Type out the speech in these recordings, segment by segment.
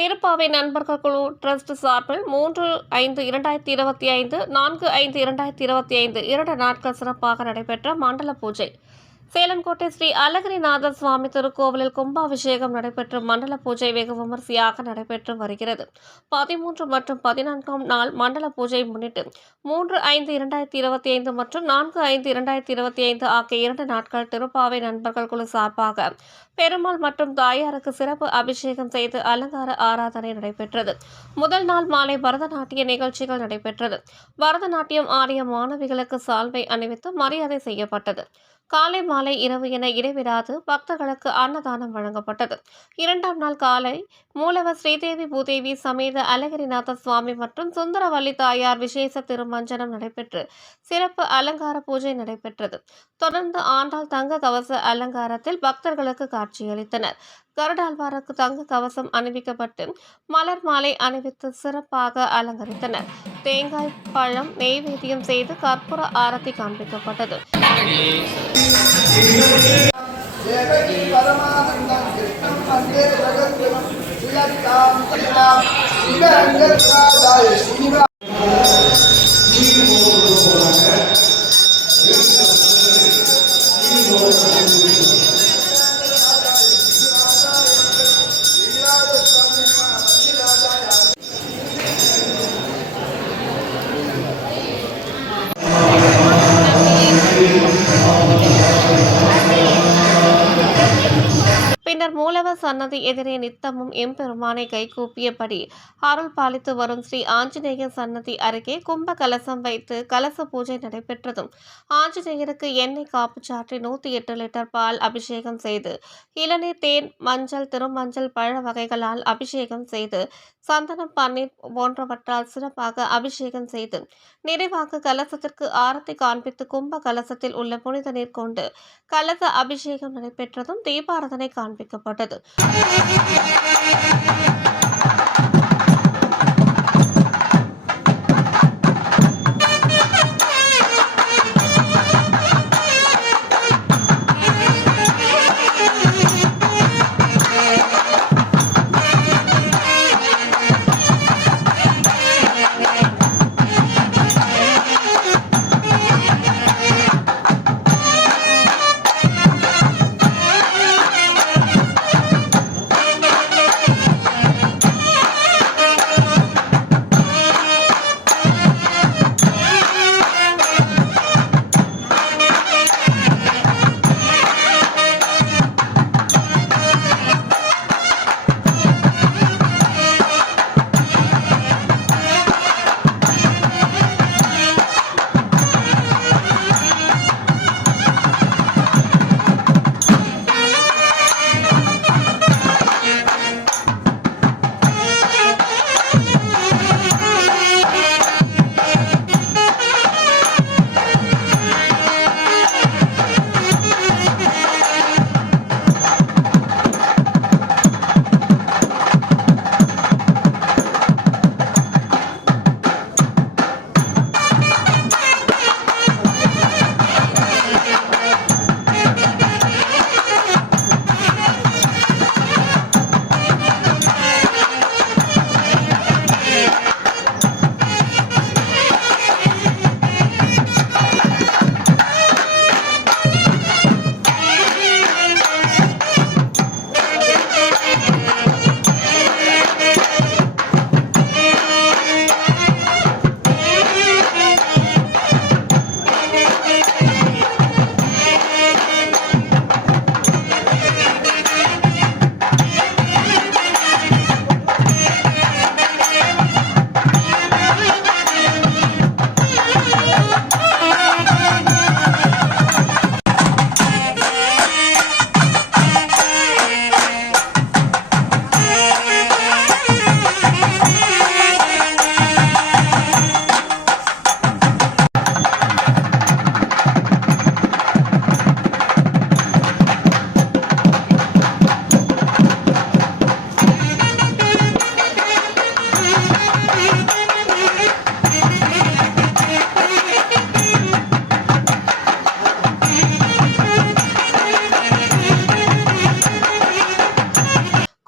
திருப்பாவை நண்பர்கள் குழு டிரஸ்ட் சார்பில் 3/5/2025, 4/5/2025 2 நாட்கள் சிறப்பாக நடைபெற்ற மண்டல பூஜை. சேலம்கோட்டை ஸ்ரீ அழகிரிநாதர் சுவாமி திருக்கோவிலில் கும்பாபிஷேகம் நடைபெற்று மண்டல பூஜை வெகு விமரிசையாக நடைபெற்று வருகிறது. 13 மற்றும் 14ஆம் நாள் மண்டல பூஜை முன்னிட்டு 3/5/2025 மற்றும் 4/5/2025 ஆகிய 2 நாட்கள் திருப்பாவை நண்பர்கள் குழு சார்பாக பெருமாள் மற்றும் தாயாருக்கு சிறப்பு அபிஷேகம் செய்து அலங்கார ஆராதனை நடைபெற்றது. முதல் நாள் மாலை பரதநாட்டிய நிகழ்ச்சிகள் நடைபெற்றது. பரதநாட்டியம் ஆடிய மாணவிகளுக்கு சால்வை அணிவித்து மரியாதை செய்யப்பட்டது. காலை மாலை இரவு என இடைவிடாது பக்தர்களுக்கு அன்னதானம் வழங்கப்பட்டது. 2ஆம் நாள் காலை மூலவர் ஸ்ரீதேவி பூதேவி சமேத அழகிரிநாதர் சுவாமி மற்றும் சுந்தரவல்லி தாயார் விசேஷ திருமஞ்சனம் நடைபெற்று சிறப்பு அலங்கார பூஜை நடைபெற்றது. தொடர்ந்து ஆண்டாள் தங்க கவச அலங்காரத்தில் பக்தர்களுக்கு காட்சியளித்தனர். கருடாழ்வாருக்கு தங்க கவசம் அணிவிக்கப்பட்டு மலர் மாலை அணிவித்து சிறப்பாக அலங்கரித்தனர். தேங்காய் பழம் நெய்வேத்தியம் செய்து கற்பூர ஆரத்தி காண்பிக்கப்பட்டது. பின்னர் மூலவர் சன்னதி எதிரே நித்தமும் எம்பெருமானை கைகூப்பியபடி அருள் பாலித்து வரும் ஸ்ரீ ஆஞ்சநேயர் சன்னதி அருகே கும்ப கலசம் வைத்து கலச பூஜை நடைபெற்றதும் ஆஞ்சநேயருக்கு எண்ணெய் காப்பு சாற்றி 108 லிட்டர் பால் அபிஷேகம் செய்து இளநீர் தேன் மஞ்சள் திருமஞ்சள் பழ வகைகளால் அபிஷேகம் செய்து சந்தனம் பன்னீர் போன்றவற்றால் சிறப்பாக அபிஷேகம் செய்து நிறைவாக கலசத்திற்கு ஆரத்தி காண்பித்து கும்ப கலசத்தில் உள்ள புனித நீர் கொண்டு கலச அபிஷேகம் நடைபெற்றதும் தீபாராதனை காண்பிக்கப்பட்டது.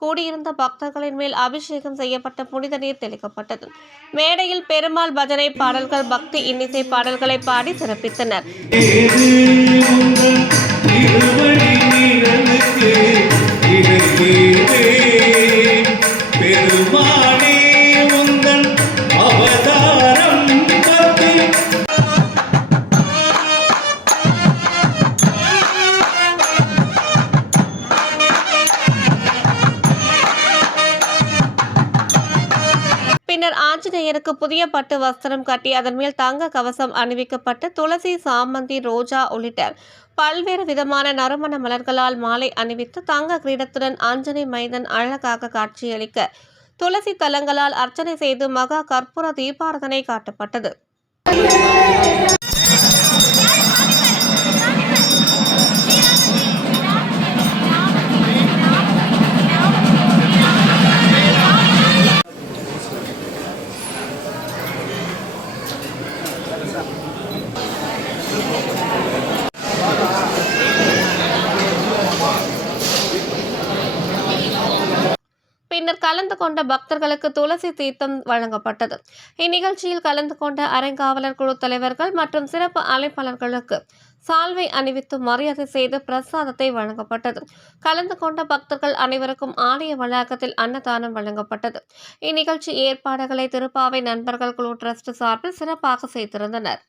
கூடியிருந்த பக்தர்களின் மேல் அபிஷேகம் செய்யப்பட்ட புனித நீர் தெளிக்கப்பட்டது. மேடையில் பெருமாள் பஜனை பாடல்கள், பக்தி இன்னிசை பாடல்களை பாடி சிறப்பித்தனர். பின்னர் ஆஞ்சநேயருக்கு புதிய பட்டு வஸ்திரம் கட்டி அதன் மேல் தங்க கவசம் அணிவிக்கப்பட்டு துளசி, சாமந்தி, ரோஜா உள்ளிட்ட பல்வேறு விதமான நறுமண மலர்களால் மாலை அணிவித்து தங்க கிரீடத்துடன் ஆஞ்சநேய மைந்தன் அழகாக காட்சியளிக்க துளசி தலங்களால் அர்ச்சனை செய்து மகா கற்பூர தீபாராதனை காட்டப்பட்டது. பின்னர் கலந்து கொண்ட பக்தர்களுக்கு துளசி தீர்த்தம் வழங்கப்பட்டது. இந்நிகழ்ச்சியில் கலந்து கொண்ட அறங்காவலர் குழு தலைவர்கள் மற்றும் சிறப்பு அழைப்பாளர்களுக்கு சால்வை அணிவித்து மரியாதை செய்து பிரசாதத்தை வழங்கப்பட்டது. கலந்து கொண்ட பக்தர்கள் அனைவருக்கும் ஆலய வளாகத்தில் அன்னதானம் வழங்கப்பட்டது. இந்நிகழ்ச்சி ஏற்பாடுகளை திருப்பாவை நண்பர்கள் குழு டிரஸ்ட் சார்பில் சிறப்பாக செய்திருந்தனர்.